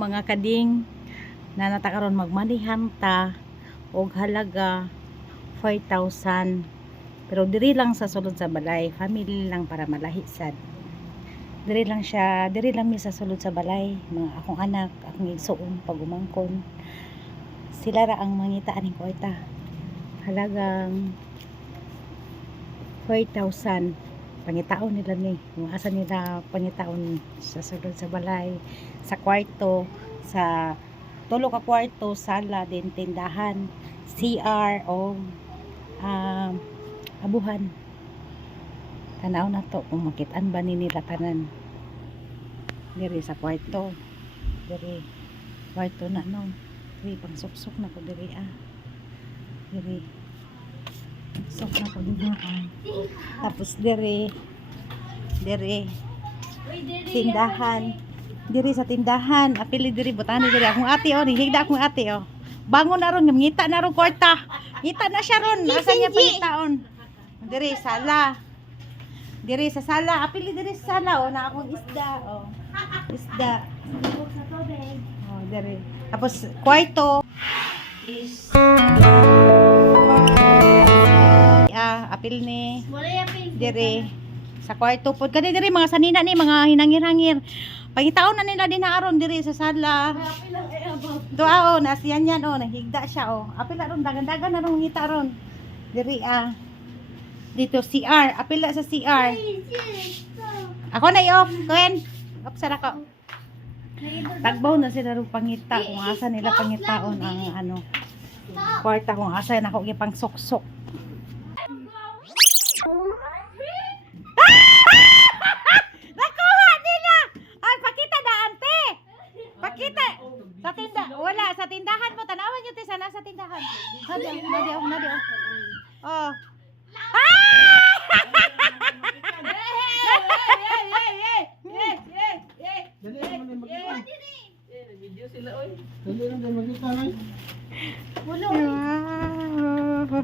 mga kading na natakaron magmanihan ta og halaga 5,000, pero diri lang sa sulod sa balay, family lang para malahi sad. Diri lang siya, diri lang mi sa sulod sa balay, mga akong anak, akong igsuon pagumangkon. Sila ra ang mangita aning kwarta. Halagang 4,000. Pangitaon nila ni. Kung asa nila pangitaon sa sulod sa balay, sa kwarto, sa tulo ka kwarto, sala, din tindahan, CR o abuhan. Tanaw na to kung makitaan ba ni nila tanan. Diri sa kwarto. Diri kwarto na no. Diri pang suksok na ko diri Diri. Sok na ko diri Tapos diri tindahan. Diri sa tindahan, apili diri butani diri akong ate oh, higda akong ate oh. Bangon na ron, ngita na ron kwarta. Ngita na siya ron, asa niya pangitaon. Diri sala. Diri sa sala, apili diri sa sala oh, na akong isda oh. Isda. Oh, diri. Tapos kwarto is apil ni diri sa kwarto pod kani diri mga sanina ni mga hinangir-hangir. Pangitaon na nila din aron diri sa sala. Doa na siyan yan nahigda siya apil ron dagan-dagan na ron ngita ron. Diri dito CR, apil sa CR. Ako na off, Gwen. Off sa ko. Tagbaw na sila ron pangita kung asa nila pangitaon ang kwarta kung asa na ako gipang sok-sok. Nakuha nila! Ay, pakita na, ante! Pakita! Sa wala, sa tindahan mo. Tanawan nyo, sana sa tindahan. Nadi. Oh. Video sila oy. Dali lang din magkita oy. Wala.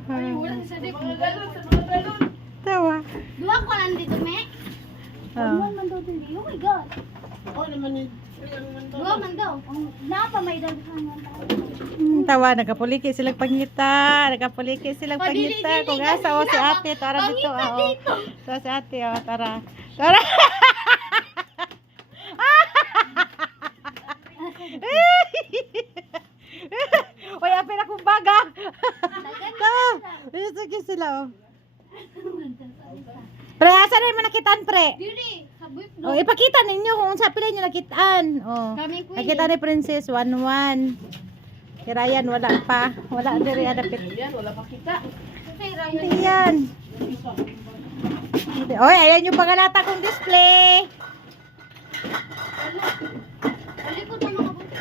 Ay, wala sa mga galon. Tawa. Dua ko nandito, me. Dua man daw din. Oh my God. Oh, naman ni. Dua man daw. Napa may daghan man daw. Tawa, nagapuliki silang pangita. Kung asa si ate, tara dito. So, si ate, tara. Tara. Uy, apil akong baga. Sige sila, Pre, asa rin mo nakitaan, pre? Dili, sabit O, ipakita ninyo kung sa pila nyo nakitaan. O, nakita ni Princess, 1-1. Si Ryan, wala pa. Wala diri adapit. Yan, wala pa kita. Hindi yan. Oy, ayan yung pangalata kong display. Alikot na mga buti.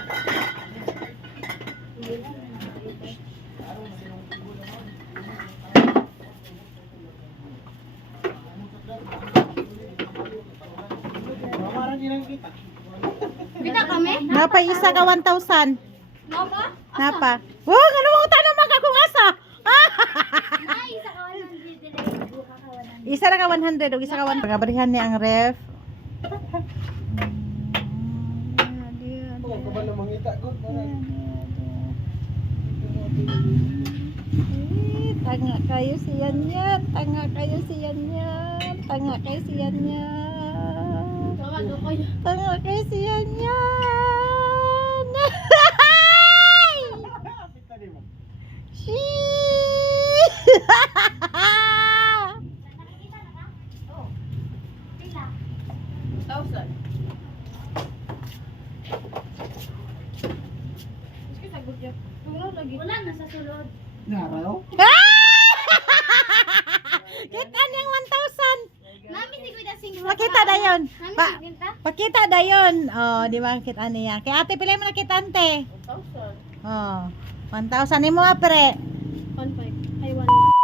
Marang ilang kita. Bina kami? Napa isa ka 1,000. Napa? Napa. Wow, ano mo tanong mga kung asa? Nay, isa ka 100 dili. Buka ka 100. Isa na ka 100 o isa ka 100. Pagabarihan niya ang ref. Oh, kabalo mangita gud. Tanga kayo siyan yan. Tanga kayo siyan yan. Tawa do kayo. Tanga kayo siyan yan. Kita di mo. Nakikita na ka? Oh. Pila. 1,000. Wala na sa sulod. Naraw? Kita niyang 1,000. Nami si Kuya Singh. Makita na yun. Nami Pa, si Quinta. pakita na yun. Oh, di ba kita niya. Kaya ate, pila mo nakita ante. 1,000. Oh, 1,000 ni mo pre. 1.5. Ay, 1.